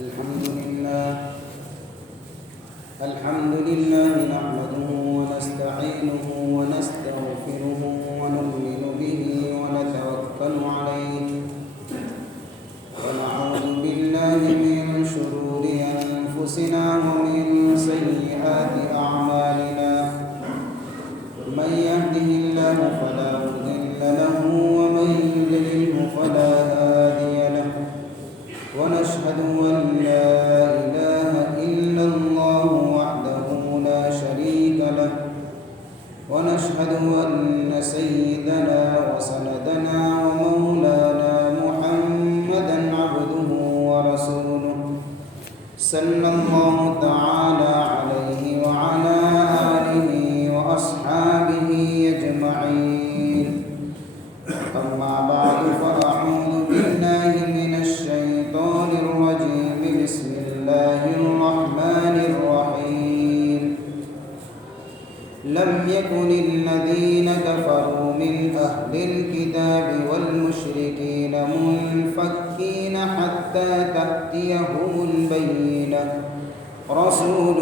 الحمد لله نحمده ونستعينه ونستغفره ونؤمن به ونتوكل عليه ونعوذ بالله من شرور أنفسنا ومن سيئات أعمالنا من يهده الله فلا مضل له ومن يضلله فلا هادي له ونشهد أن لا إله إلا الله وحده لا شريك له ونشهد أن سيدنا وسندنا ومولانا محمدا عبده ورسوله صلى الله تعالى عليه وعلى آله وأصحابه أجمعين أما بعد فأعوذ بالله من الشيطان الرجيم بسم الله الرحمن الرحيم لم يكن الذين كفروا من أهل الكتاب والمشركين منفكين حتى تأتيهم البينة رسول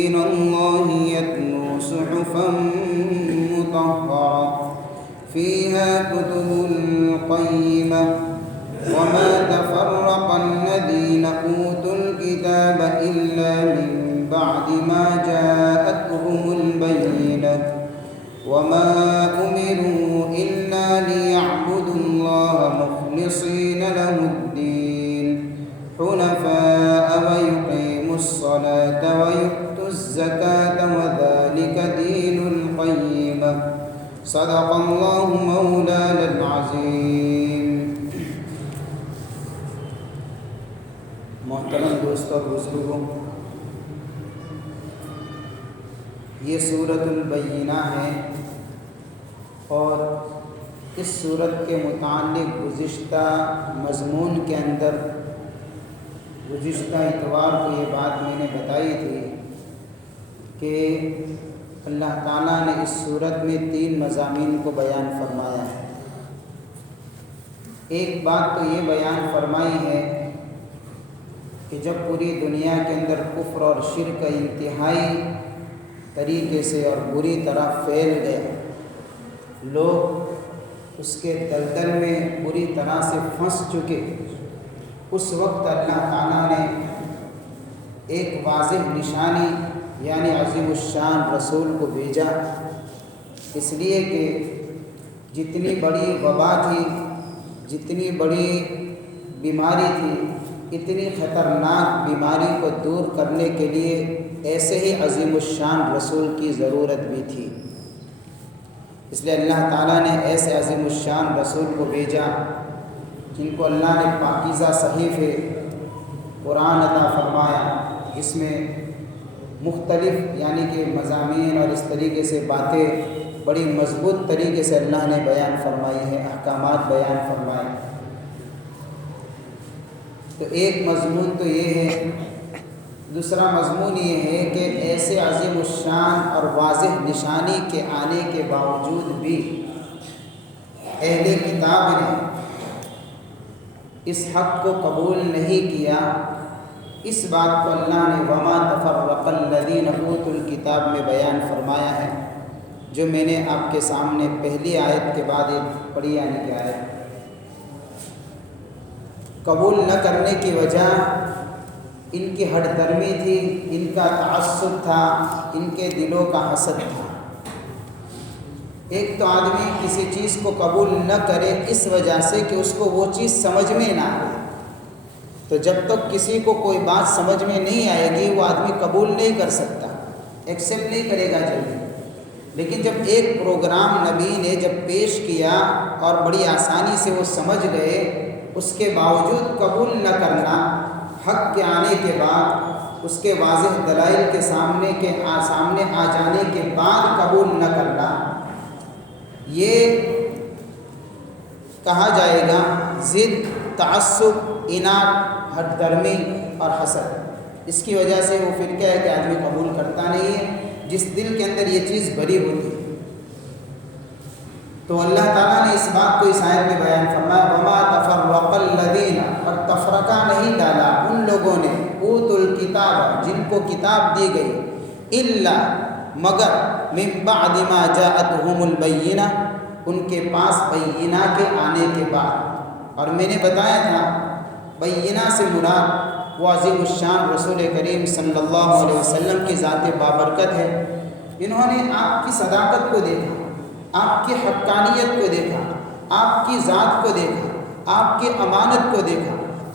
من الله يتلو صحفا مطهرة فيها كتب قيمة وما تفرق الذين أوتوا الكتاب إلا من بعد ما جاءتهم البينة وما أمروا إلا ليعبدوا الله مخلصين له الدين حنفاء ويقيموا الصلاة ويؤتوا الزكاة وذلك دين القيمة صدق الله مولانا العظيم. محترم دوستوں بزرگوں، یہ سورۃ البینہ ہے اور اس سورت کے متعلق گزشتہ مضمون کے اندر گزشتہ اتوار کو یہ بات میں نے بتائی تھی کہ اللہ تعالیٰ نے اس سورت میں 3 مضامین کو بیان فرمایا ہے. ایک بات تو یہ بیان فرمائی ہے کہ جب پوری دنیا کے اندر کفر اور شرک انتہائی طریقے سے اور بری طرح پھیل گیا، لوگ اس کے دلدل میں بری طرح سے پھنس چکے، اس وقت اللہ تعالیٰ نے ایک واضح نشانی یعنی عظیم الشان رسول کو بھیجا، اس لیے کہ جتنی بڑی وبا تھی، جتنی بڑی بیماری تھی، اتنی خطرناک بیماری کو دور کرنے کے لیے ایسے ہی عظیم الشان رسول کی ضرورت بھی تھی. اس لیے اللہ تعالیٰ نے ایسے عظیم الشان رسول کو بھیجا جن کو اللہ نے پاکیزہ صحیفے قرآن عطا فرمایا، جس میں مختلف یعنی کہ مضامین اور اس طریقے سے باتیں بڑی مضبوط طریقے سے اللہ نے بیان فرمائی ہیں، احکامات بیان فرمائے. تو ایک مضمون تو یہ ہے. دوسرا مضمون یہ ہے کہ ایسے عظیم الشان اور واضح نشانی کے آنے کے باوجود بھی اہل کتاب نے اس حق کو قبول نہیں کیا. اس بات کو اللہ نے وما تفرق الذین اوتوا الکتاب میں بیان فرمایا ہے، جو میں نے آپ کے سامنے پہلی آیت کے بعد ایک پڑھی یعنی کہ آیت. قبول نہ کرنے کی وجہ ان کی ہٹ درمی تھی، ان کا تعصب تھا، ان کے دلوں کا حسد تھا. ایک تو آدمی کسی چیز کو قبول نہ کرے اس وجہ سے کہ اس کو وہ چیز سمجھ میں نہ آئے. تو جب تک کسی کو کوئی بات سمجھ میں نہیں آئے گی وہ آدمی قبول نہیں کر سکتا، ایکسیپٹ نہیں کرے گا جلدی. لیکن جب ایک پروگرام نبی نے جب پیش کیا اور بڑی آسانی سے وہ سمجھ گئے، اس کے باوجود قبول نہ کرنا، حق کے آنے کے بعد اس کے واضح دلائل کے سامنے آ جانے کے بعد قبول نہ کرنا، یہ کہا جائے گا ضد، تعصب، اناد، ہٹ درمی اور حسد. اس کی وجہ سے وہ پھر کیا ہے کہ آدمی قبول کرتا نہیں ہے جس دل کے اندر یہ چیز بھری ہوتی ہے. تو اللہ تعالیٰ نے اس بات کو اس آیت میں بیان فرمایا وما تفرق الذین، اور تفرقہ نہیں ڈالا ان لوگوں نے اوت الکتاب جن کو کتاب دی گئی الا مگر من بعد ما جاءتهم البینہ ان کے پاس بینہ کے آنے کے بعد۔ اور میں نے بتایا تھا بینہ سے مراد وہ عظیم الشان رسول کریم صلی اللہ علیہ وسلم کی ذات بابرکت ہے۔ انہوں نے آپ کی صداقت کو دیکھا، آپ کی حقانیت کو دیکھا، آپ کی ذات کو دیکھا، آپ کی امانت کو دیکھا،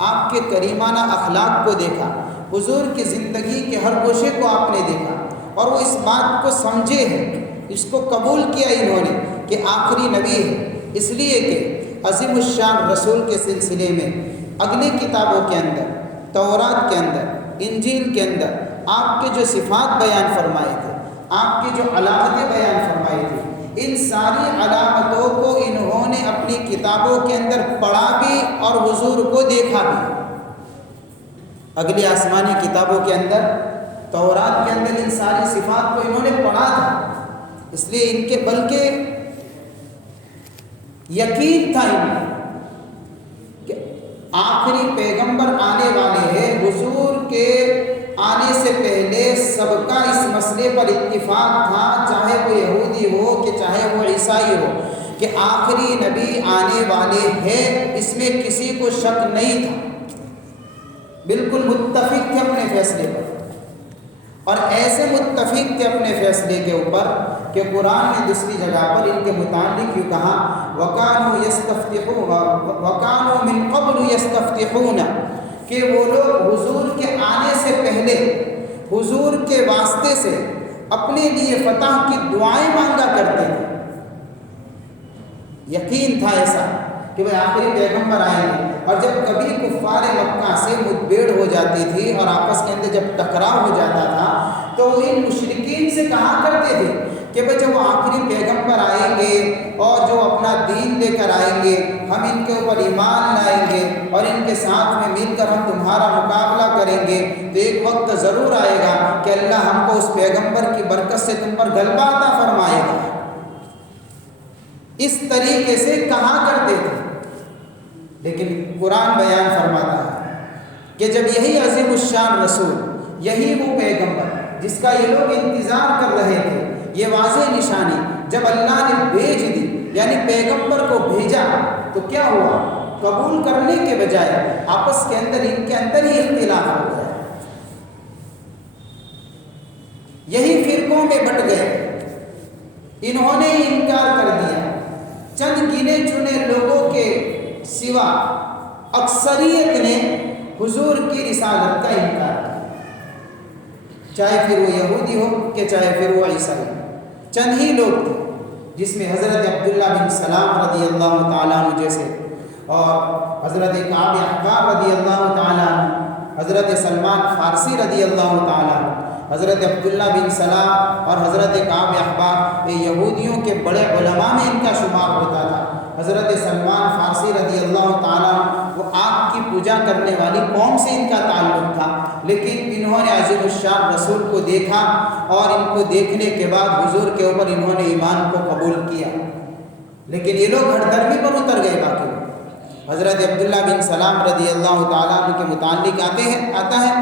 آپ کے کریمانہ اخلاق کو دیکھا، حضور کی زندگی کے ہر گوشے کو آپ نے دیکھا، اور وہ اس بات کو سمجھے ہیں، اس کو قبول کیا انہوں نے کہ آخری نبی ہے، اس لیے کہ عظیم الشان رسول کے سلسلے میں اگلی کتابوں کے اندر، تورات کے اندر، انجیل کے اندر آپ کے جو صفات بیان فرمائے تھے، آپ کی جو علامتیں بیان فرمائی تھی، ان ساری علامتوں کو انہوں نے اپنی کتابوں کے اندر پڑھا بھی اور حضور کو دیکھا بھی۔ اگلی آسمانی کتابوں کے اندر، تورات کے اندر ان ساری صفات کو انہوں نے پڑھا تھا، اس لیے ان کے بلکہ یقین تھا ان کہ آخری پیغمبر آنے والے ہیں۔ حضور کے آنے سے پہلے سب کا اس مسئلے پر اتفاق تھا، چاہے وہ یہودی ہو کہ چاہے وہ عیسائی ہو، کہ آخری نبی آنے والے ہیں، اس میں کسی کو شک نہیں تھا، بالکل متفق تھے اپنے فیصلے پر۔ اور ایسے متفق تھے اپنے فیصلے کے اوپر کہ قرآن نے دوسری جگہ پر ان کے متعلق یہ کہا وَكَانُوا يَسْتَفْتِحُونَ وَكَانُوا مِن قَبْلُ يَسْتَفْتِحُونَ، کہ وہ لوگ حضور کے آنے سے پہلے حضور کے واسطے سے اپنے لیے فتح کی دعائیں مانگا کرتے تھے۔ یقین تھا ایسا کہ وہ آخری پیغمبر آئیں گے، اور جب کبھی کفار مکہ سے مدبیڑ ہو جاتی تھی اور آپس کے اندر جب ٹکراؤ ہو جاتا تھا تو ان مشرکین سے کہا کرتے تھے کہ بھئی جب وہ آخری پیغمبر آئیں گے اور جو اپنا دین لے کر آئیں گے، ہم ان کے اوپر ایمان لائیں گے اور ان کے ساتھ میں مل کر ہم تمہارا مقابلہ کریں گے، تو ایک وقت ضرور آئے گا کہ اللہ ہم کو اس پیغمبر کی برکت سے تم پر غلبہ عطا فرمائے گا۔ اس طریقے سے کہا کرتے تھے، لیکن قرآن بیان فرماتا ہے کہ جب یہی عظیم الشان رسول، یہی وہ پیغمبر جس کا یہ لوگ انتظار کر رہے تھے، یہ واضح نشانی جب اللہ نے بھیج دی، یعنی پیغمبر کو بھیجا، تو کیا ہوا؟ قبول کرنے کے بجائے آپس کے اندر ان کے اندر ہی اختلاف ہو گیا، یہی فرقوں میں بٹ گئے، انہوں نے انکار کر دیا۔ چند گنے چنے لوگوں کے سوا اکثریت نے حضور کی رسالت کا انکار کیا، چاہے پھر وہ یہودی ہو کہ چاہے پھر وہ عیسائی۔ چند ہی لوگ تھے جس میں حضرت عبداللہ بن سلام رضی اللہ تعالیٰ عنہ جیسے، اور حضرت کعب احبار رضی اللہ تعالیٰ عنہ، حضرت سلمان فارسی رضی اللہ تعالیٰ عنہ، حضرت عبداللہ بن سلام اور حضرت کعب احبار یہ یہودیوں کے بڑے علماء میں ان کا شمار ہوتا تھا۔ حضرت سلمان فارسی رضی اللہ تعالیٰ وہ آگ کی پوجا کرنے والی قوم سے ان کا تعلق تھا، لیکن انہوں نے عظیم الشان رسول کو دیکھا اور ان کو دیکھنے کے بعد حضور کے اوپر انہوں نے ایمان کو قبول کیا، لیکن یہ لوگ ہر درمی پر اتر گئے باقی لوگ۔ حضرت عبداللہ بن سلام رضی اللہ تعالیٰ عنہ کے متعلق آتا ہے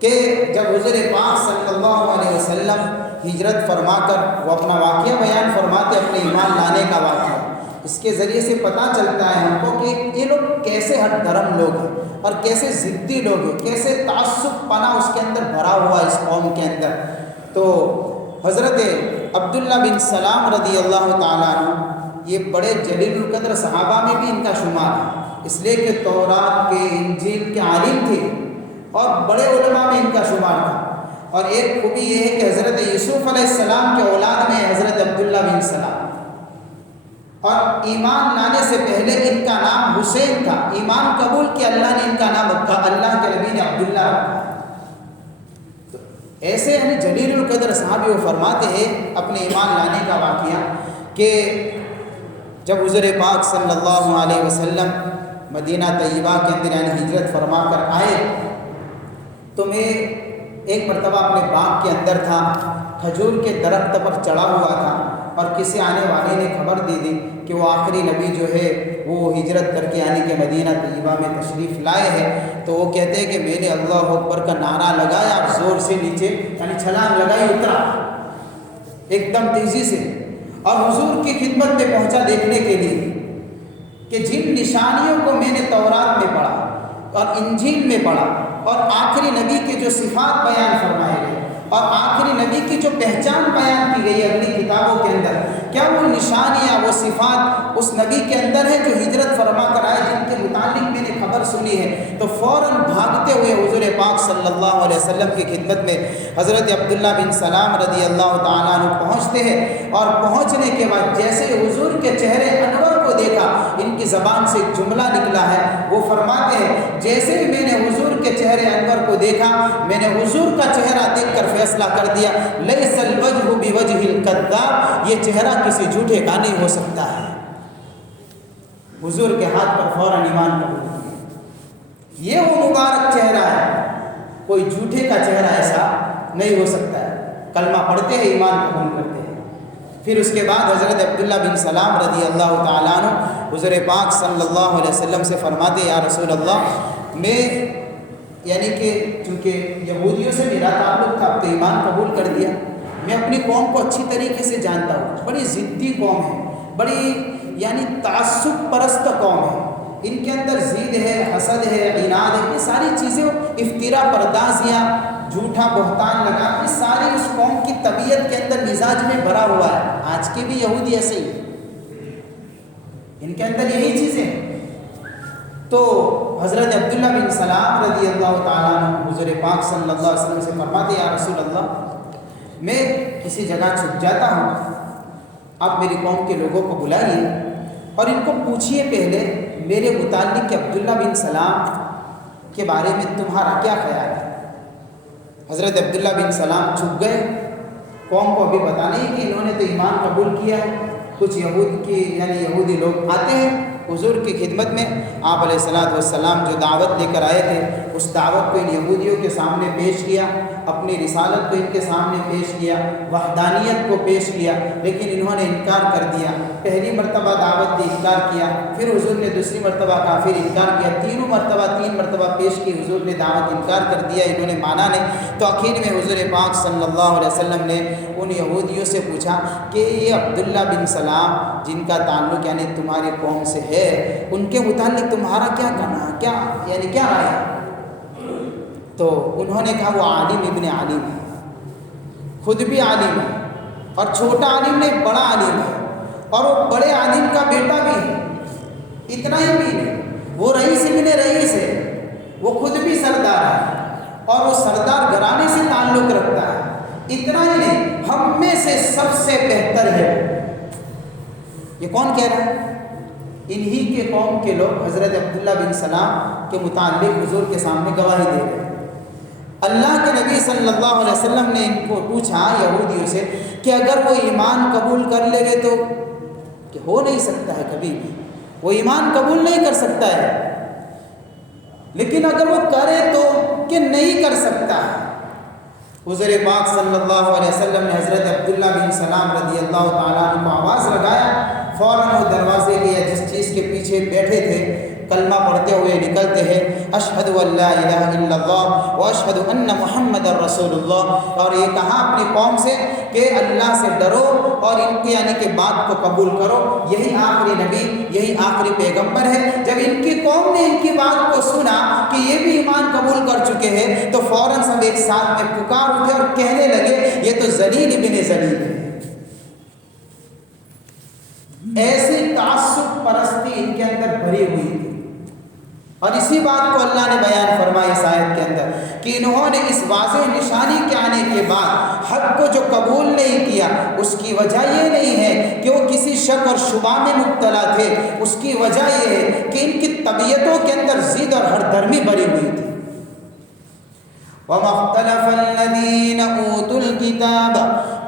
کہ جب حضور پاک صلی اللہ علیہ وسلم ہجرت فرما کر وہ اپنا واقعہ بیان فرماتے، اپنے ایمان لانے کا واقعہ، اس کے ذریعے سے پتہ چلتا ہے ہم کو کہ یہ لوگ کیسے ہٹ دھرم لوگ ہیں اور کیسے ضدی لوگ ہیں، کیسے تعصب پنا اس کے اندر بھرا ہوا اس قوم کے اندر۔ تو حضرت عبداللہ بن سلام رضی اللہ تعالیٰ عنہ یہ بڑے جلیل القدر صحابہ میں بھی ان کا شمار ہے، اس لیے کہ تورات کے انجیل کے عالم تھے اور بڑے علماء میں ان کا شمار تھا۔ اور ایک خوبی یہ ہے کہ حضرت یوسف علیہ السلام کے اولاد میں حضرت عبداللہ بن سلام، اور ایمان لانے سے پہلے ان کا نام حسین تھا، ایمان قبول کیا اللہ نے ان کا نام رکھا، اللہ کے نبی نے عبداللہ رکھا۔ تو ایسے یعنی جلیل القدر صحابی وہ فرماتے ہیں اپنے ایمان لانے کا واقعہ کہ جب حضور پاک صلی اللہ علیہ وسلم مدینہ طیبہ کے اندر یعنی ہجرت فرما کر آئے تو میں ایک مرتبہ اپنے باغ کے اندر تھا، کھجور کے درخت پر چڑھا ہوا تھا، اور کسی آنے والے نے خبر دے دی کہ وہ آخری نبی جو ہے وہ ہجرت کر کے یعنی کہ مدینہ طیبہ میں تشریف لائے ہیں، تو وہ کہتے ہیں کہ میں نے اللہ اکبر کا نعرہ لگایا اور زور سے نیچے یعنی چھلانگ لگائی، اترا ایک دم تیزی سے، اور حضور کی خدمت میں پہنچا دیکھنے کے لیے کہ جن نشانیوں کو میں نے تورات میں پڑھا اور انجیل میں پڑھا اور آخری نبی کے جو صفات بیان فرمائے گئے اور آخری نبی کی جو پہچان بیان کی گئی اپنی کتابوں کے اندر، کیا وہ نشانیاں وہ صفات اس نبی کے اندر ہے جو ہجرت فرما کر آئے، جن کے متعلق میں نے خبر سنی ہے؟ تو فوراً بھاگتے ہوئے حضور پاک صلی اللہ علیہ وسلم کی خدمت میں حضرت عبداللہ بن سلام رضی اللہ تعالیٰ عنہ پہنچتے ہیں، اور پہنچنے کے بعد جیسے حضور کے چہرے انور کو دیکھا، ان کی زبان سے ایک جملہ نکلا ہے، وہ فرماتے ہیں جیسے ہی میں نے حضور کے چہرے انور کو دیکھا، میں نے حضور کا چہرہ دیکھ کر فیصلہ کر دیا، لیس الوجہ بوجہ الکذاب، یہ چہرہ کسی جھوٹے کا نہیں ہو سکتا ہے۔ حضور کے ہاتھ پر فوراً ایمان قبول کیا، یہ وہ مبارک چہرہ ہے، کوئی جھوٹے کا چہرہ ایسا نہیں ہو سکتا ہے۔ کلمہ پڑھتے ہیں، ایمان قبول کرتے ہیں۔ پھر اس کے بعد حضرت عبداللہ بن سلام رضی اللہ تعالیٰ عنہ حضور پاک صلی اللہ علیہ وسلم سے فرماتے، یا رسول اللہ، میں یعنی کہ چونکہ یہودیوں سے میرا تعلق تھا، اب تو ایمان قبول کر دیا، میں اپنی قوم کو اچھی طریقے سے جانتا ہوں، بڑی ضدی قوم ہے، بڑی یعنی تعصب پرست قوم ہے، ان کے اندر ضد ہے، حسد ہے، عناد ہے، یہ ساری چیزیں، افترا پردازیاں، جھوٹا بہتان لگا، یہ ساری اس قوم کی طبیعت کے اندر مزاج میں بھرا ہوا ہے۔ آج کے بھی یہودی ایسے ہی، ان کے اندر یہی چیزیں ہیں۔ تو حضرت عبداللہ بن سلام رضی اللہ تعالیٰ عنہ حضور پاک صلی اللہ علیہ وسلم سے فرماتے، یا رسول اللہ، میں کسی جگہ چھپ جاتا ہوں، آپ میری قوم کے لوگوں کو بلائیے اور ان کو پوچھئے پہلے میرے متعلق کہ عبداللہ بن سلام کے بارے میں تمہارا کیا خیال ہے؟ حضرت عبداللہ بن سلام چھپ گئے، قوم کو ابھی بتا نہیں کہ انہوں نے تو ایمان قبول کیا ہے۔ کچھ یہودی لوگ آتے ہیں حضور کی خدمت میں، آپ علیہ السلام جو دعوت لے کر آئے تھے اس دعوت کو ان یہودیوں کے سامنے پیش کیا، اپنی رسالت کو ان کے سامنے پیش کیا، وحدانیت کو پیش کیا، لیکن انہوں نے انکار کر دیا۔ پہلی مرتبہ دعوت نے انکار کیا، پھر حضور نے دوسری مرتبہ کہا، پھر انکار کیا، تین مرتبہ پیش کی، حضور نے دعوت انکار کر دیا، انہوں نے مانا نہیں۔ تو آخر میں حضور پاک صلی اللہ علیہ وسلم نے ان یہودیوں سے پوچھا کہ یہ عبداللہ بن سلام جن کا تعلق یعنی تمہاری قوم سے ہے، ان کے متعلق تمہارا کیا کہنا ہے، کیا رائے ہے؟ تو انہوں نے کہا وہ عالم ابن عالم ہے، خود بھی عالم ہے، اور چھوٹا عالم نہیں بڑا عالم ہے، اور وہ بڑے عالم کا بیٹا بھی ہے۔ اتنا ہی بھی نہیں، وہ رئیس ابن رئیس ہے، وہ خود بھی سردار ہے اور وہ سردار گھرانے سے تعلق رکھتا ہے۔ اتنا ہی نہیں، ہم میں سے سب سے بہتر ہے۔ یہ کون کہہ رہا ہے؟ انہی کے قوم کے لوگ حضرت عبداللہ بن سلام کے متعلق حضور کے سامنے گواہی دے رہے ہیں۔ اللہ کے نبی صلی اللہ علیہ وسلم نے ان کو پوچھا یہودیوں سے کہ اگر وہ ایمان قبول کر لے گے تو، کہ ہو نہیں سکتا ہے کبھی بھی، وہ ایمان قبول نہیں کر سکتا ہے، لیکن اگر وہ کرے تو کہ نہیں کر سکتا ہے۔ حضور پاک صلی اللہ علیہ وسلم نے حضرت عبداللہ بن سلام رضی اللہ تعالیٰ عنہ کو آواز لگایا، فوراً وہ دروازے کے یا جس چیز کے پیچھے بیٹھے تھے کلمہ پڑھتے ہوئے نکلتے ہیں، اشہد ان لا الہ الا اللہ واشہد ان محمد رسول اللہ، اور یہ کہا اپنی قوم سے کہ اللہ سے ڈرو اور ان کے یعنی کہ بات کو قبول کرو، یہی آخری نبی یہی آخری پیغمبر ہے۔ جب ان کی قوم نے ان کی بات کو سنا کہ یہ بھی ایمان قبول کر چکے ہیں تو فوراً سب ایک ساتھ میں پکار اٹھے اور کہنے لگے یہ تو ذلیل ابن ذلیل ہے۔ ایسی تعصب پرستی ان کے اندر بھری ہوئی تھی، اور اسی بات کو اللہ نے بیان فرمایا اس آیت کے اندر کہ انہوں نے اس واضح نشانی کے آنے کے بعد حق کو جو قبول نہیں کیا، اس کی وجہ یہ نہیں ہے کہ وہ کسی شک اور شبہ میں مبتلا تھے، اس کی وجہ یہ ہے کہ ان کی طبیعتوں کے اندر ضد اور ہر دھرمی بھری ہوئی تھی۔ وَمَا اخْتَلَفَ الَّذِينَ أُوتُوا الْكِتَابَ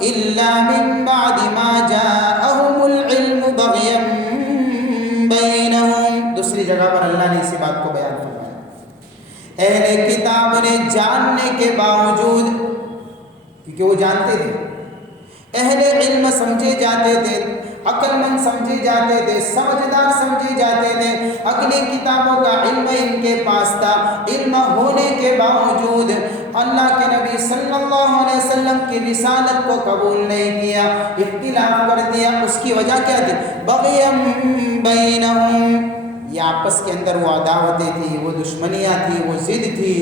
إِلَّا مِن بَعْدِ مَا جَاءَهُمُ الْعِلْمُ بَغْيًا بَيْنَهُمْ۔ دوسری جگہ پر اللہ نے اسی بات کو بیان فرمایا، اہل کتاب نے جاننے کے باوجود، کیونکہ وہ جانتے تھے، اہل علم سمجھے جاتے تھے، عقل مند سمجھے جاتے تھے، سمجھدار سمجھے جاتے تھے، اگلی کتابوں کا علم ان کے پاس تھا، علم ہونے کے باوجود اللہ کے نبی صلی اللہ علیہ وسلم کی رسالت کو قبول نہیں کیا، اختلاف کر دیا۔ اس کی وجہ کیا تھی؟ بغیم بینہم، یہ آپس کے اندر وہ عداوتیں تھیں، وہ دشمنیاں تھیں، وہ ضد تھی،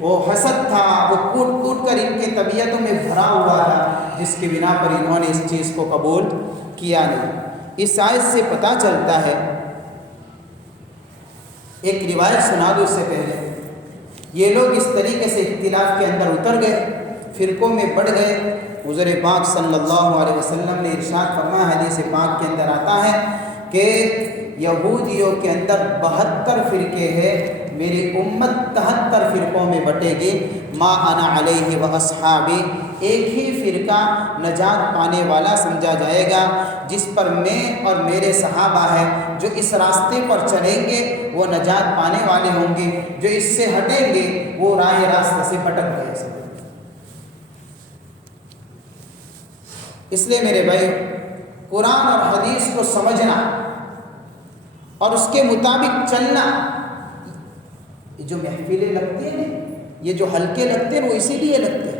وہ حسد تھا، وہ کوٹ کوٹ کر ان کے طبیعتوں میں بھرا ہوا تھا، جس کی بنا پر انہوں نے اس چیز کو قبول کیا نہیں۔ اس آیت سے پتہ چلتا ہے، ایک روایت سنا دو اس سے پہلے، یہ لوگ اس طریقے سے اختلاف کے اندر اتر گئے، فرقوں میں بڑھ گئے۔ حضور پاک صلی اللہ علیہ وسلم نے ارشاد فرمایا، حدیث پاک کے اندر آتا ہے کہ یہودیوں کے اندر 72 فرقے ہیں، میری امت 73 فرقوں میں بٹے گی، ما انا علیہ و اصحابی، ایک ہی فرقہ نجات پانے والا سمجھا جائے گا، جس پر میں اور میرے صحابہ ہیں، جو اس راستے پر چلیں گے وہ نجات پانے والے ہوں گے، جو اس سے ہٹیں گے وہ راہ راستہ سے بھٹک گئے۔ اس لیے میرے بھائی، قرآن اور حدیث کو سمجھنا اور اس کے مطابق چلنا، یہ جو محفلیں لگتی ہیں نا، یہ جو حلقے لگتے ہیں وہ اسی لیے لگتے ہیں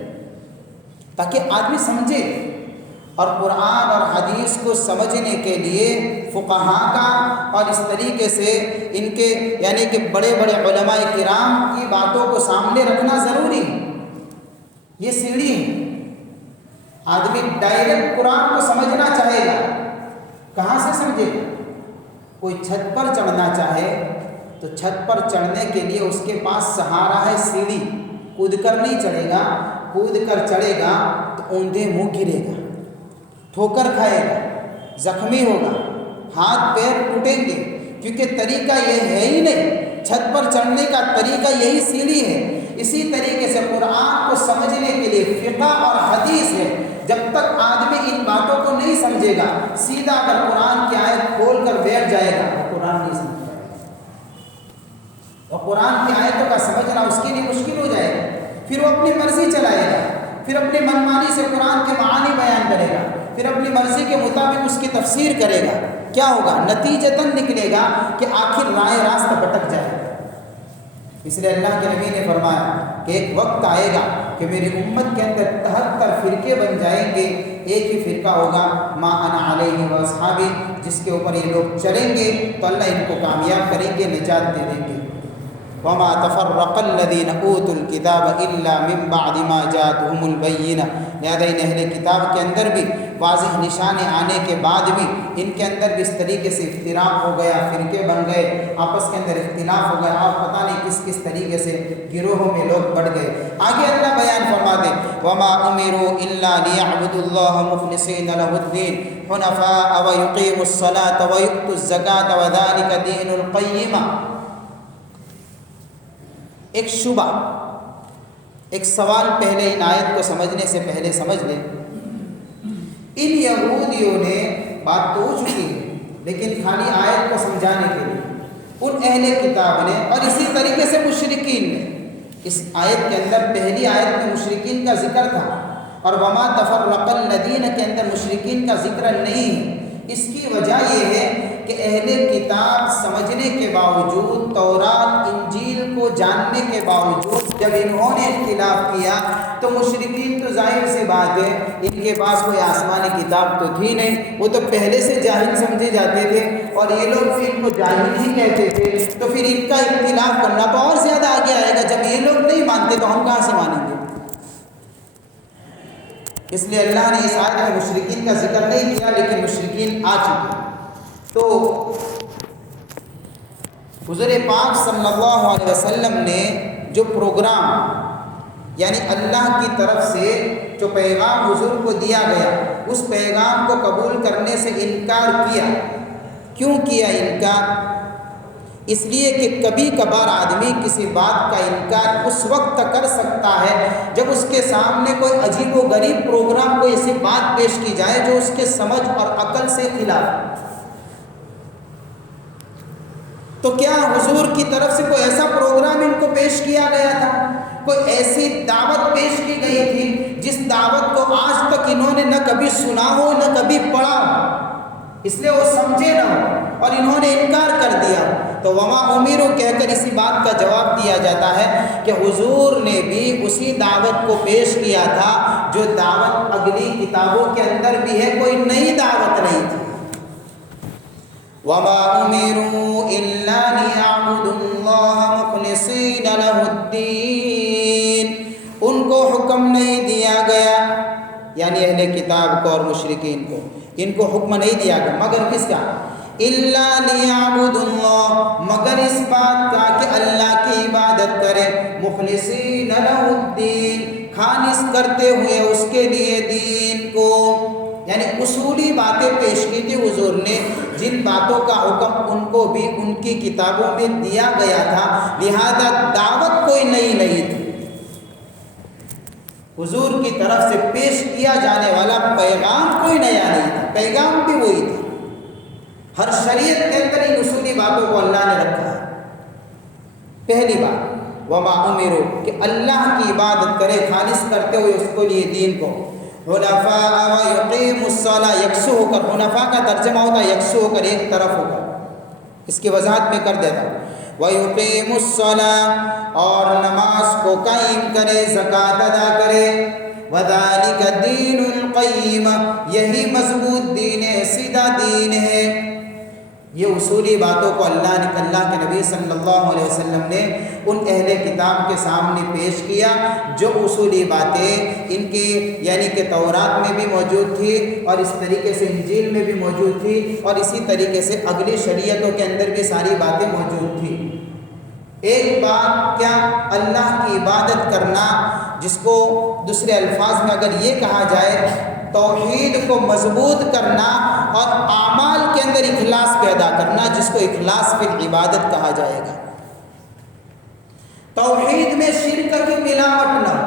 تاکہ آدمی سمجھے، اور قرآن اور حدیث کو سمجھنے کے لیے فقہاء کا اور اس طریقے سے ان کے یعنی کہ بڑے بڑے علماء کرام کی باتوں کو سامنے رکھنا ضروری ہے۔ یہ سیڑھی ہے، آدمی ڈائریکٹ قرآن کو سمجھنا چاہے گا، کہاں سے سمجھے گا؟ کوئی چھت پر چڑھنا چاہے تو چھت پر چڑھنے کے لیے اس کے پاس سہارا ہے سیڑھی، کود کر نہیں چڑھے گا، کود کر چڑھے گا تو اوندھے منہ گرے گا، ٹھوکر کھائے گا، زخمی ہوگا، ہاتھ پیر ٹوٹیں گے، کیونکہ طریقہ یہ ہے ہی نہیں، چھت پر چڑھنے کا طریقہ یہی سیڑھی ہے۔ اسی طریقے سے قرآن کو سمجھنے کے لیے فقہ اور حدیث ہے، جب تک آدمی ان باتوں کو نہیں سمجھے گا، سیدھا اگر قرآن کی آیت کھول کر بیٹھ جائے گا وہ قرآن نہیں سمجھ پائے گا، اور قرآن کی آیتوں کا سمجھنا اس کے لیے مشکل ہو جائے گا، پھر وہ اپنی مرضی چلائے گا، پھر اپنی منمانی سے قرآن کے معانی بیان کرے گا، پھر اپنی مرضی کے مطابق اس کی تفسیر کرے گا، کیا ہوگا؟ نتیجتاً نکلے گا کہ آخر راہ راست بھٹک جائے گا۔ اس لیے اللہ کے نبی نے فرمایا کہ ایک وقت آئے گا کہ میری امت کے اندر 73 فرقے بن جائیں گے، ایک ہی فرقہ ہوگا ما انا علیہ و اصحابی، جس کے اوپر یہ لوگ چلیں گے تو اللہ ان کو کامیاب کریں گے، نجات دے دیں گے۔ وما تفرق الذين اوتوا الكتاب الا من بعد ما جاءتهم البينة، لہذا ان اہل کتاب کے اندر بھی واضح نشانے آنے کے بعد بھی ان کے اندر بھی اس طریقے سے اختلاف ہو گیا، فرقے بن گئے، آپس کے اندر اختلاف ہو گیا، اور پتہ نہیں کس کس طریقے سے گروہوں میں لوگ بڑھ گئے۔ آگے اللہ بیان فرما دے، وما امروا الا ليعبدوا الله مخلصين له الدين حنفاء ويقيموا الصلاة ويؤتوا الزكاة وذلك دين القيمة۔ ایک شبہ، ایک سوال پہلے ان آیت کو سمجھنے سے پہلے سمجھ لیں۔ ان یہودیوں نے بات تو ہو چکی ہے، لیکن خالی آیت کو سمجھانے کے لیے ان اہل کتاب نے اور اسی طریقے سے مشرکین نے، اس آیت کے اندر پہلی آیت میں مشرکین کا ذکر تھا، اور وما تفرق الذین کے اندر مشرکین کا ذکر نہیں ہے۔ اس کی وجہ یہ ہے کہ اہل کتاب سمجھنے کے باوجود، تورات انجیل کو جاننے کے باوجود جب انہوں نے اختلاف کیا تو مشرکین تو ظاہر سی بات ہے ان کے پاس کوئی آسمانی کتاب تو تھی نہیں، وہ تو پہلے سے جاہل سمجھے جاتے تھے، اور یہ لوگ بھی ان کو جاہل ہی کہتے تھے، تو پھر ان کا اختلاف کرنا تو اور زیادہ آگے آئے گا۔ جب یہ لوگ نہیں مانتے تو ہم کہاں سے مانیں گے؟ اس لیے اللہ نے اس آیت میں مشرکین کا ذکر نہیں کیا، لیکن مشرکین آ چکے۔ تو حضور پاک صلی اللہ علیہ وسلم نے جو پروگرام یعنی اللہ کی طرف سے جو پیغام حضور کو دیا گیا، اس پیغام کو قبول کرنے سے انکار کیا۔ کیوں کیا انکار؟ اس لیے کہ کبھی کبھار آدمی کسی بات کا انکار اس وقت کر سکتا ہے جب اس کے سامنے کوئی عجیب و غریب پروگرام، کوئی ایسی بات پیش کی جائے جو اس کے سمجھ اور عقل سے خلاف۔ تو کیا حضور کی طرف سے کوئی ایسا پروگرام ان کو پیش کیا گیا تھا، کوئی ایسی دعوت پیش کی گئی تھی جس دعوت کو آج تک انہوں نے نہ کبھی سنا ہو نہ کبھی پڑھا ہو، اس لیے وہ سمجھے نہ ہو اور انہوں نے انکار کر دیا، تو وما امیرو کہہ کر اسی بات کا جواب دیا جاتا ہے کہ حضور نے بھی اسی دعوت کو پیش کیا تھا جو دعوت اگلی کتابوں کے اندر بھی ہے، کوئی نئی دعوت نہیں تھی۔ وما امروا الا ليعبدوا الله مخلصين له الدين، ان کو حکم نہیں دیا گیا، یعنی اہل کتاب کو اور مشرکین کو، ان کو حکم نہیں دیا گیا مگر کس کا؟ الا ليعبدوا الله، مگر اس بات کا کہ اللہ کی عبادت کرے، مخلصین له الدین، خالص کرتے ہوئے اس کے لیے دین کو، یعنی اصولی باتیں پیش کی تھی حضور نے، جن باتوں کا حکم ان کو بھی ان کی کتابوں میں دیا گیا تھا، لہذا دعوت کوئی نئی نہیں تھی، حضور کی طرف سے پیش کیا جانے والا پیغام کوئی نیا نہیں تھا، پیغام بھی وہی تھا۔ ہر شریعت کے اندر ان اصولی باتوں کو اللہ نے رکھا ہے۔ پہلی بات وما امروا، کہ اللہ کی عبادت کرے خالص کرتے ہوئے اس کو لیے دین کو، حنفاء ویقیموا الصلاۃ، یکسو ہو کر، حنفاء کا ترجمہ ہوتا ہے یکسو ہو کر، ایک طرف ہو کر، اس کی وضاحت میں کر دیتا ہوں۔ ویقیموا الصلاۃ، اور نماز کو قائم کرے، زکوٰۃ ادا کرے، وذالک الدین القیم، یہی مضبوط دین ہے، سیدھا دین ہے۔ یہ اصولی باتوں کو اللہ کے نبی صلی اللہ علیہ وسلم نے ان اہل کتاب کے سامنے پیش کیا، جو اصولی باتیں ان کے یعنی کہ تورات میں بھی موجود تھی اور اس طریقے سے انجیل میں بھی موجود تھی، اور اسی طریقے سے اگلی شریعتوں کے اندر بھی ساری باتیں موجود تھیں۔ ایک بات کیا؟ اللہ کی عبادت کرنا، جس کو دوسرے الفاظ میں اگر یہ کہا جائے توحید کو مضبوط کرنا اور اعمال کے اندر اخلاص پیدا کرنا، جس کو اخلاص فی العبادت کہا جائے گا۔ توحید میں شرک کی ملاوٹ نہ ہو،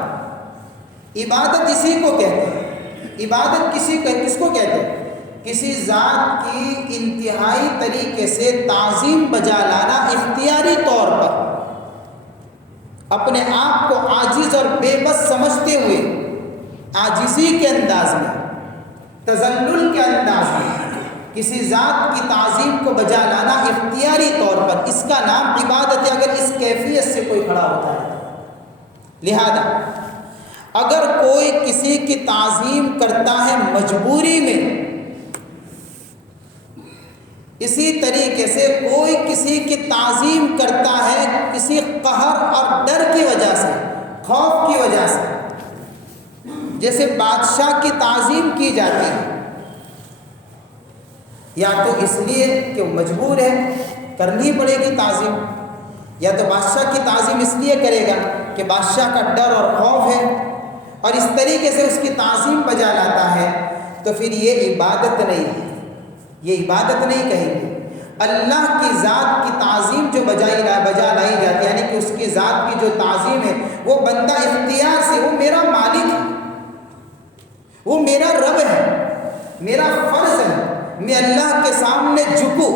عبادت اسی کو کہتے ہیں۔ عبادت کس کو کہتے ہیں؟ کسی ذات کی انتہائی طریقے سے تعظیم بجا لانا، اختیاری طور پر اپنے آپ کو عاجز اور بے بس سمجھتے ہوئے، عاجزی کے انداز میں، تذلل کے انداز میں کسی ذات کی تعظیم کو بجا لانا اختیاری طور پر، اس کا نام عبادت ہے، اگر اس کیفیت سے کوئی کھڑا ہوتا ہے۔ لہذا اگر کوئی کسی کی تعظیم کرتا ہے مجبوری میں، اسی طریقے سے کوئی کسی کی تعظیم کرتا ہے کسی قہر اور ڈر کی وجہ سے، خوف کی وجہ سے، جیسے بادشاہ کی تعظیم کی جاتی ہے، یا تو اس لیے کہ وہ مجبور ہے کرنی پڑے گی تعظیم، یا تو بادشاہ کی تعظیم اس لیے کرے گا کہ بادشاہ کا ڈر اور خوف ہے، اور اس طریقے سے اس کی تعظیم بجا لاتا ہے، تو پھر یہ عبادت نہیں ہے، یہ عبادت نہیں کہیں گے۔ اللہ کی ذات کی تعظیم جو بجا لائی جاتی ہے، یعنی کہ اس کی ذات کی جو تعظیم ہے، وہ بندہ اختیار سے، وہ میرا مالک ہے، وہ میرا رب ہے، میرا فرض ہے میں اللہ کے سامنے جھکوں۔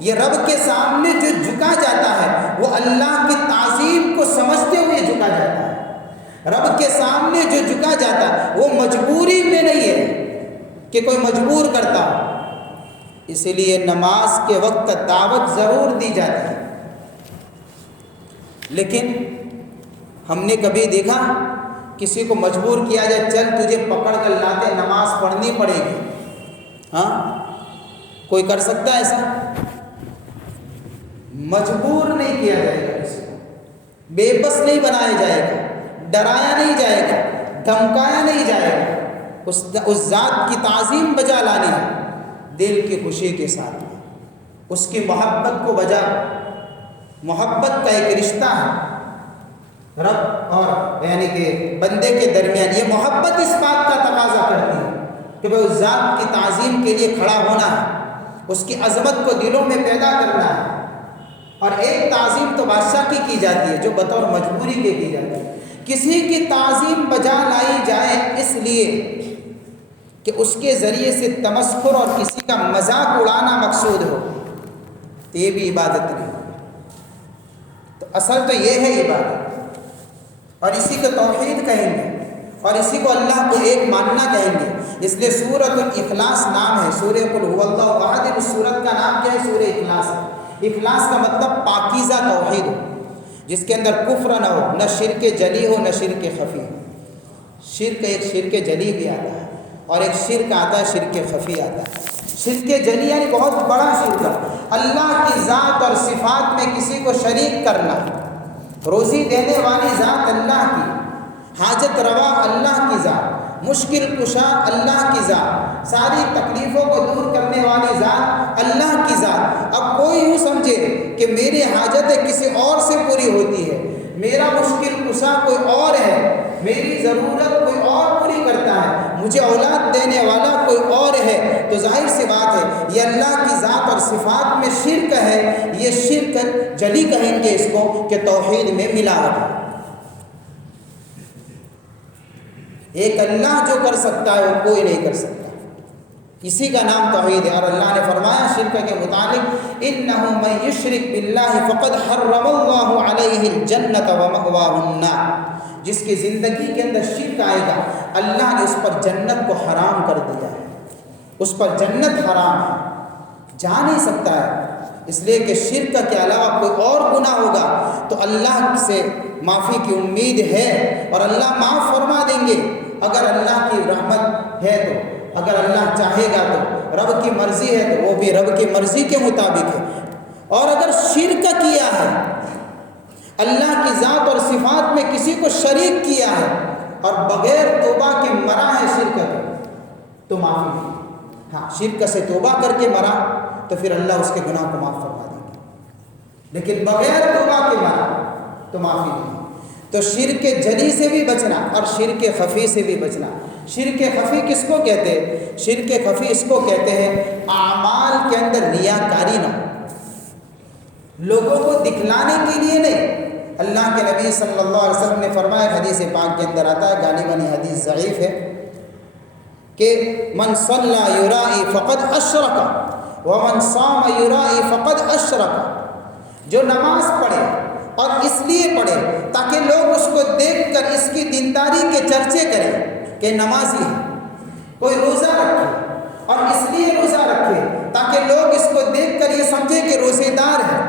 یہ رب کے سامنے جو جھکا جاتا ہے وہ اللہ کی تعظیم کو سمجھتے ہوئے جھکا جاتا ہے۔ رب کے سامنے جو جھکا جاتا ہے وہ مجبوری میں نہیں ہے کہ کوئی مجبور کرتا ہو، اسی لیے نماز کے وقت دعوت ضرور دی جاتی ہے، لیکن ہم نے کبھی دیکھا کسی کو مجبور کیا جائے، چل تجھے پکڑ کر لاتے نماز پڑھنی پڑے گی؟ ہاں، کوئی کر سکتا ہے ایسا؟ مجبور نہیں کیا جائے گا، کسی کو بے بس نہیں بنایا جائے گا، ڈرایا نہیں جائے گا، دھمکایا نہیں جائے گا، اس ذات کی تعظیم بجا لانی ہے دل کی خوشی کے ساتھ، اس کی محبت کو بجا، محبت کا ایک رشتہ ہے رب اور یعنی کہ بندے کے درمیان، یہ محبت اس بات کا تقاضا کرتی ہے کہ بھئی اس ذات کی تعظیم کے لیے کھڑا ہونا ہے، اس کی عظمت کو دلوں میں پیدا کرنا ہے۔ اور ایک تعظیم تو بادشاہ کی جاتی ہے جو بطور مجبوری کے کی جاتی ہے، کسی کی تعظیم بجا لائی جائے اس لیے کہ اس کے ذریعے سے تمسخر اور کسی کا مذاق اڑانا مقصود ہو، تو یہ بھی عبادت نہیں۔ تو اصل تو یہ ہے عبادت، اور اسی کو توحید کہیں گے۔ اور اسی کو اللہ کو ایک ماننا کہیں گے۔ اس لیے سورۃ الاخلاص نام ہے، سورہ قل هو اللہ احد، اس سورت کا نام کیا ہے؟ سورہ اخلاص ہے۔ اخلاص کا مطلب پاکیزہ توحید ہو، جس کے اندر کفر نہ ہو، نہ شرک جلی ہو، نہ شرک خفی ہو۔ شرک ایک شرک جلی بھی آتا ہے اور ایک شرک آتا ہے شرک خفی آتا ہے۔ شرک جلی یعنی بہت بڑا شرک ہے، اللہ کی ذات اور صفات میں کسی کو شریک کرنا۔ روزی دینے والی ذات اللہ کی، حاجت روا اللہ کی ذات، مشکل کشا اللہ کی ذات، ساری تکلیفوں کو دور کرنے والی ذات اللہ کی ذات۔ اب کوئی یوں سمجھے کہ میری حاجتیں کسی اور سے پوری ہوتی ہے، میرا مشکل کشا کوئی اور ہے، میری ضرورت کوئی اور پوری کرتا ہے، مجھے اولاد دینے والا کوئی اور ہے، تو ظاہر سی بات ہے یہ اللہ کی ذات اور صفات میں شرک ہے۔ یہ شرک جلی کہیں گے اس کو کہ توحید میں ملاوٹ ہے۔ ایک اللہ جو کر سکتا ہے وہ کوئی نہیں کر سکتا، اسی کا نام توحید ہے۔ اور اللہ نے فرمایا شرک کے متعلق انہ من یشرک باللہ فقد حرم اللہ علیہ الجنۃ ومأواہ النار، جس کی زندگی کے اندر شرک آئے گا اللہ نے اس پر جنت کو حرام کر دیا ہے، اس پر جنت حرام ہے، جا نہیں سکتا ہے۔ اس لیے کہ شرک کے علاوہ کوئی اور گناہ ہوگا تو اللہ سے معافی کی امید ہے اور اللہ معاف فرما دیں گے اگر اللہ کی رحمت ہے تو، اگر اللہ چاہے گا تو، رب کی مرضی ہے تو وہ بھی رب کی مرضی کے مطابق ہے۔ اور اگر شرک کیا ہے، اللہ کی ذات اور صفات میں کسی کو شریک کیا ہے اور بغیر توبہ کے مرا ہے شرک کے، تو معافی نہیں۔ ہاں شرک سے توبہ کر کے مرا تو پھر اللہ اس کے گناہ کو معاف فرما دیں گے، لیکن بغیر توبہ کے مرا تو معافی نہیں۔ تو شرک جلی سے بھی بچنا اور شرک خفی سے بھی بچنا۔ شرک خفی کس کو کہتے ہیں؟ شرک خفی اس کو کہتے ہیں اعمال کے اندر ریاکاری نہ ہو، لوگوں کو دکھلانے کے لیے نہیں۔ اللہ کے نبی صلی اللہ علیہ وسلم نے فرمایا، حدیث پاک کے اندر آتا ہے، غالباً یہ حدیث ضعیف ہے، کہ من صلی یرائی فقد اشرک ومن صام یرائی فقد اشرک، جو نماز پڑھے اور اس لیے پڑھے تاکہ لوگ اس کو دیکھ کر اس کی دینداری کے چرچے کریں کہ نمازی ہے، کوئی روزہ رکھے اور اس لیے روزہ رکھے تاکہ لوگ اس کو دیکھ کر یہ سمجھے کہ روزے دار ہے،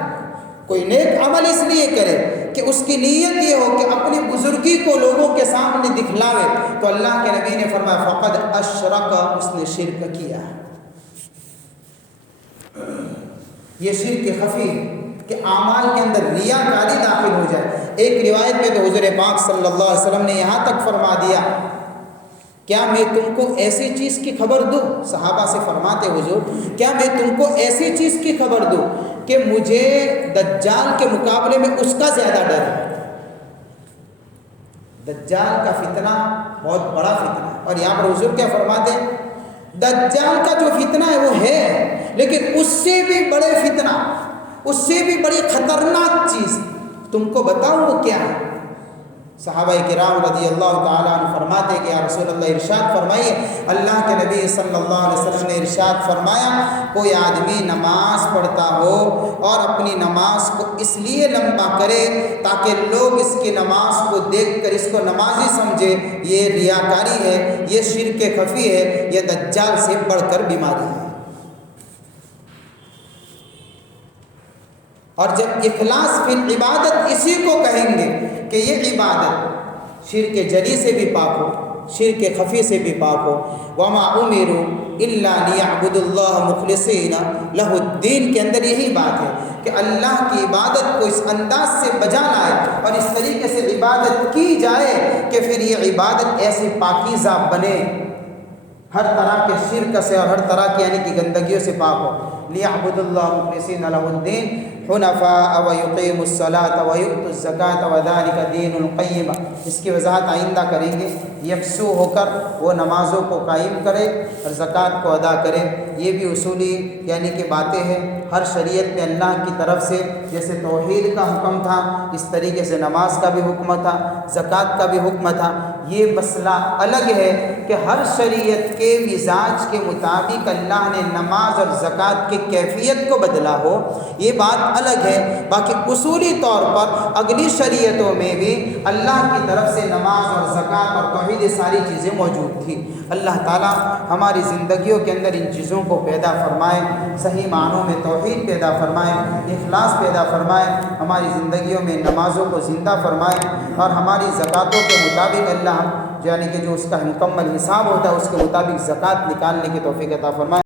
کوئی نیک عمل اس لیے کرے کہ اس کی نیت یہ ہو کہ اپنی بزرگی کو لوگوں کے سامنے دکھلاوے، تو اللہ کے نبی نے فرمایا فقد اشرک، اس نے شرک کیا۔ یہ شرک خفی کہ اعمال کے اندر ریاکاری داخل ہو جائے۔ ایک روایت میں تو حضور پاک صلی اللہ علیہ وسلم نے یہاں تک فرما دیا، کیا میں تم کو ایسی چیز کی خبر دوں؟ صحابہ سے فرماتے حضور کیا میں تم کو ایسی چیز کی خبر دوں کہ مجھے دجال کے مقابلے میں اس کا زیادہ ڈر ہے۔ دجال کا فتنہ بہت بڑا فتنہ ہے، اور یہاں پر حضور کیا فرماتے ہیں؟ دجال کا جو فتنہ ہے وہ ہے، لیکن اس سے بھی بڑے فتنہ، اس سے بھی بڑی خطرناک چیز تم کو بتاؤں وہ کیا ہے؟ صحابہ کرام رضی اللہ تعالیٰ عنہ فرماتے کہ یا رسول اللہ ارشاد فرمائیے۔ اللہ کے نبی صلی اللہ علیہ وسلم نے ارشاد فرمایا، کوئی آدمی نماز پڑھتا ہو اور اپنی نماز کو اس لیے لمبا کرے تاکہ لوگ اس کی نماز کو دیکھ کر اس کو نمازی سمجھے، یہ ریاکاری ہے، یہ شرک خفی ہے، یہ دجال سے بڑھ کر بیماری ہے۔ اور جب اخلاص فی العبادت اسی کو کہیں گے کہ یہ عبادت شرک جلی سے بھی پاک ہو، شرک خفی سے بھی پاک ہو۔ وما امروا الا لیعبدوا اللہ مخلصین لہ الدین کے اندر یہی بات ہے کہ اللہ کی عبادت کو اس انداز سے بجا لائے اور اس طریقے سے عبادت کی جائے کہ پھر یہ عبادت ایسی پاکیزہ بنے، ہر طرح کے شرک سے اور ہر طرح کی یعنی کہ گندگیوں سے پاک ہو۔ لیعبدوا اللہ مخلصین لہ الدین حنفاء ویقیموا الصلاۃ ویؤتوا الزکاۃ وذلک دین القیم۔ اس کی وضاحت آئندہ کریں گے۔ یکسو ہو کر وہ نمازوں کو قائم کرے اور زکوٰۃ کو ادا کرے، یہ بھی اصولی یعنی کہ باتیں ہیں ہر شریعت میں اللہ کی طرف سے جیسے توحید کا حکم تھا اس طریقے سے نماز کا بھی حکم تھا، زکوٰۃ کا بھی حکم تھا۔ یہ مسئلہ الگ ہے کہ ہر شریعت کے مزاج کے مطابق اللہ نے نماز اور زکوٰۃ کی کیفیت کو بدلا ہو، یہ بات الگ ہے۔ باقی اصولی طور پر اگلی شریعتوں میں بھی اللہ کی طرف سے نماز اور زکوٰۃ اور توحید یہ ساری چیزیں موجود تھیں۔ اللہ تعالیٰ ہماری زندگیوں کے اندر ان چیزوں کو پیدا فرمائے، صحیح معنوں میں توحید پیدا فرمائے، اخلاص پیدا فرمائے، ہماری زندگیوں میں نمازوں کو زندہ فرمائے، اور ہماری زکوٰۃوں کے مطابق اللہ یعنی کہ جو اس کا مکمل حساب ہوتا ہے اس کے مطابق زکوٰۃ نکالنے کی توفیق عطا فرمائے۔